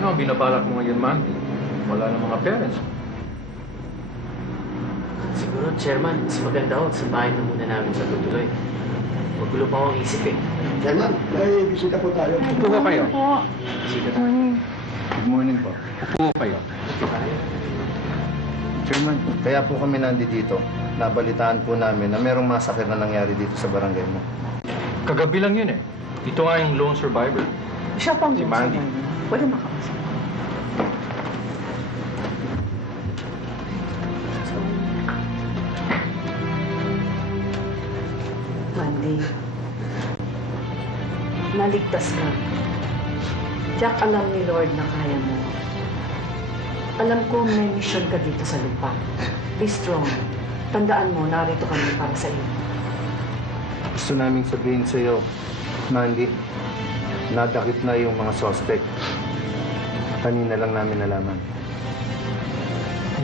Ano ang binabalak mo ngayon, Mandy? Wala ng mga parents. Siguro, Chairman, mas maganda ho sa bahay na muna namin sa tutuloy. Magulo pa akong isip eh. Chairman, may bisita po tayo. Upo ko kayo. Sige Good morning. Good morning po. Upo ko kayo. Chairman, kaya po kami nandito. Nabalitaan po namin na merong masakit na nangyari dito sa barangay mo. Kagabi lang yun eh. Ito nga yung lone survivor. Siya pang Si Mandy. Pwede makausap. Mandy, naligtas ka. Jack, alam ni Lord na kaya mo. Alam ko may mission ka dito sa lupa. Be strong. Tandaan mo, narito kami para sa iyo. Gusto naming sabihin sa iyo, Mandy, nadakip na yung mga suspect. Kanina lang namin nalaman.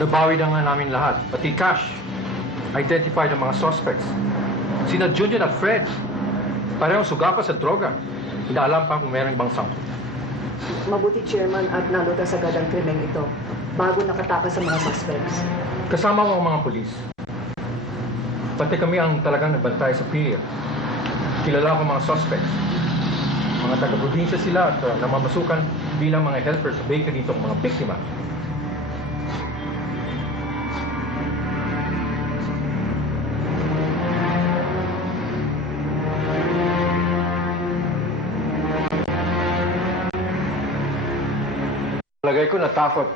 Nabawi na nga namin lahat. Pati Cash. Identified ang mga suspects. Sina Junjun at Fred. Parehong sugapa sa droga. Inaalam pa kung meron ibang sangkot. Mabuti, Chairman, at nalutas agad ang krimen ito bago nakatakas sa mga suspects. Kasama mo ang mga pulis. Pati kami ang talagang nagbantay sa pier. Kilala ko mga suspects. Mga taga-probinsya sila at namamasukan bilang mga helpers sa bakery nitong mga biktima. Palagay ko natakot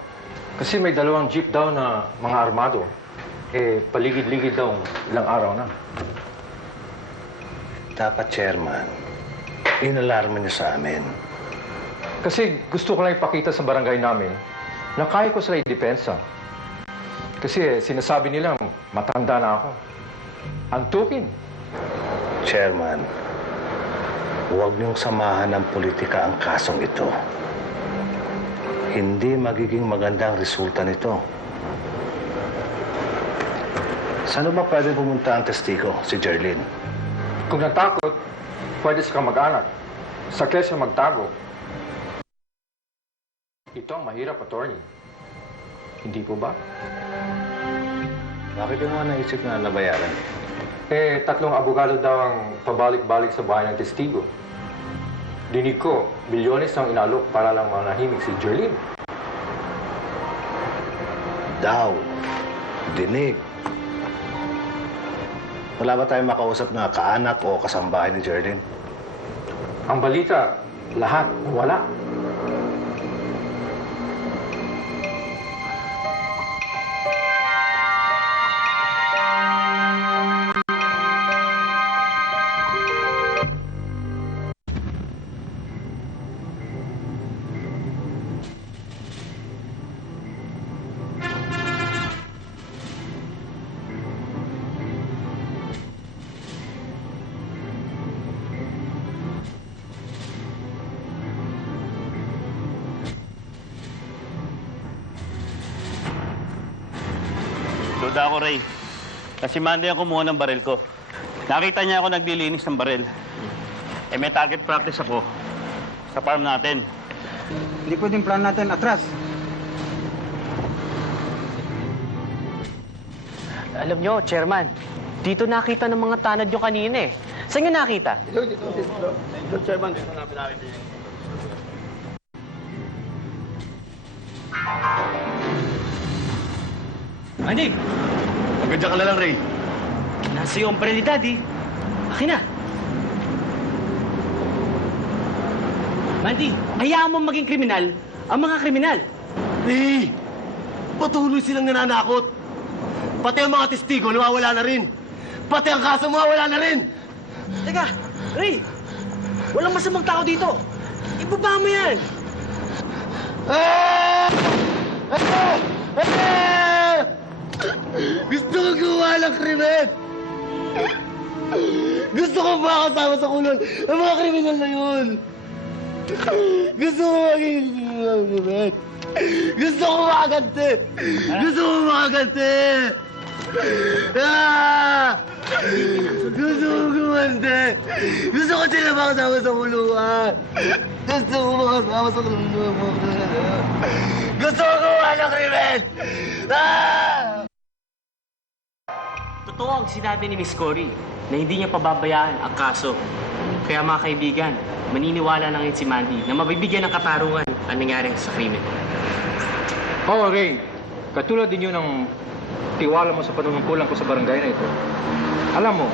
kasi may dalawang jeep daw na mga armado. Paligid-ligid daw ilang araw na. Dapat, Chairman, inalarma niyo sa amin. Kasi gusto ko lang ipakita sa barangay namin na kaya ko sila i-depensa. Kasi sinasabi nilang matanda na ako. Antukin. Chairman, huwag niyong samahan ng politika ang kasong ito. Hindi magiging magandang resulta nito. Saan ba pwede pumunta ang testigo, si Jerlyn? Kung natakot, pwede sa mag-anak. Sa kesa magtago. Ito ang mahirap, attorney. Hindi po ba? Bakit yung mga naisip na nabayaran? 3 abogado daw ang pabalik-balik sa bahay ng testigo. Dinig ko, milyones ang inalok para lang manahimik si Jerlyn. Daw. Dinig. Wala ba tayong makausap na kaanak o kasambahay ni Jerlyn? Ang balita, lahat wala. Duda ako, Ray. Kasi Mandy ang kumuha ng baril ko. Nakita niya ako naglilinis ng baril. May target practice ako sa farm natin. Hindi pwedeng plan natin atras. Alam nyo, Chairman, dito nakita ng mga tanod yung kanina eh. Saan nyo nakita? Chairman. Mandy! Maganda ka na lang, Ray. Nasa iyo ang baril ni Daddy. Akin na. Mandy, hayaan mo maging kriminal ang mga kriminal. Ray! Patuloy silang nananakot. Pati ang mga testigo nawawala na rin. Pati ang kaso mawawala na rin. Teka, Ray! Walang masamang tao dito. Ibaba mo yan. Ah! Ah! Ah! Gusto ko gumawa ng krimen. Gusto ko makasama sa kulon ang mga kriminal na yun. Gusto ko maging krimen. Gusto ko makaganti. Gusto ko makaganti. Ah! Gusto ko gumante. Gusto ko sila makasama sa kulungan. Gusto ko makasama sa kulungan. Gusto ko gumawa ng krimen! Ah! Totoo ang sinabi ni Miss Cory na hindi niya pababayaan ang kaso. Kaya mga kaibigan, maniniwala na ngayon si Mandy na mabibigyan ng katarungan ang nangyari sa krimen. Oh, Ray, katulad din yun ng tiwala mo sa panunungkulan ko sa barangay na ito. Alam mo,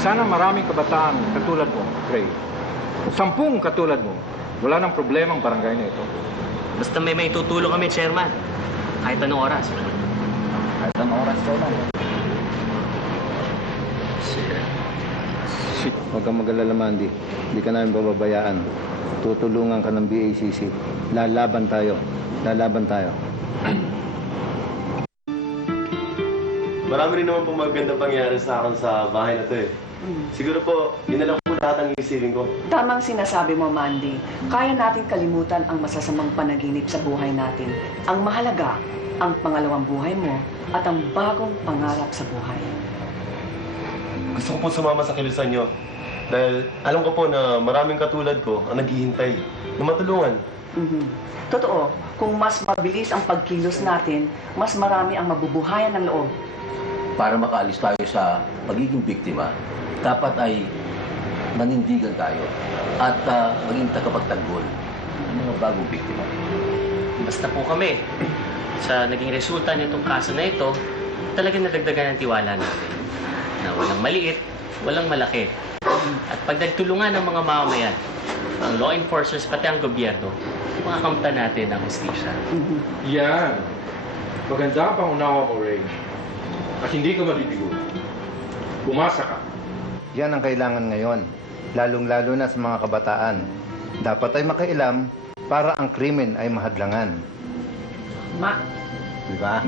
sana maraming kabataan katulad mo, Ray. 10 katulad mo, wala nang problema ang barangay na ito. Basta may tutulong kami, Chairman. Kahit anong oras. Kahit ang oras ko lang. Huwag kang mag-alala, Mandy. Hindi ka namin pababayaan. Tutulungan ka ng BACC. Lalaban tayo. Lalaban tayo. Marami rin naman po maganda pangyayari sa akin sa bahay na to eh. Siguro po, yun na lang po lahat ang isipin ko. Tamang sinasabi mo, Mandy. Kaya natin kalimutan ang masasamang panaginip sa buhay natin. Ang mahalaga, ang pangalawang buhay mo at ang bagong pangarap sa buhay. Gusto ko po sumama sa kilusan nyo. Dahil alam ko po na maraming katulad ko ang naghihintay na matulungan. Totoo, kung mas mabilis ang pagkilos natin, mas marami ang mabubuhayan ng loob. Para makaalis tayo sa pagiging biktima, dapat ay manindigan tayo at maging tagapagtanggol ng mga bagong biktima. Basta po kami, sa naging resulta nitong kaso na ito, talagang nadagdagan ang tiwala natin. Na walang maliit, walang malaki. At pag nagtulungan ng mga mamamayan, ang law enforcers, pati ang gobyerno, makakamtan natin ang hustisya. Yan. Maganda ang pangunawa mo, Ray. At hindi ka mabibigo. Pumasa ka. Yan ang kailangan ngayon. Lalong-lalo na sa mga kabataan. Dapat ay makailam para ang krimen ay mahadlangan. Ma, Di ba?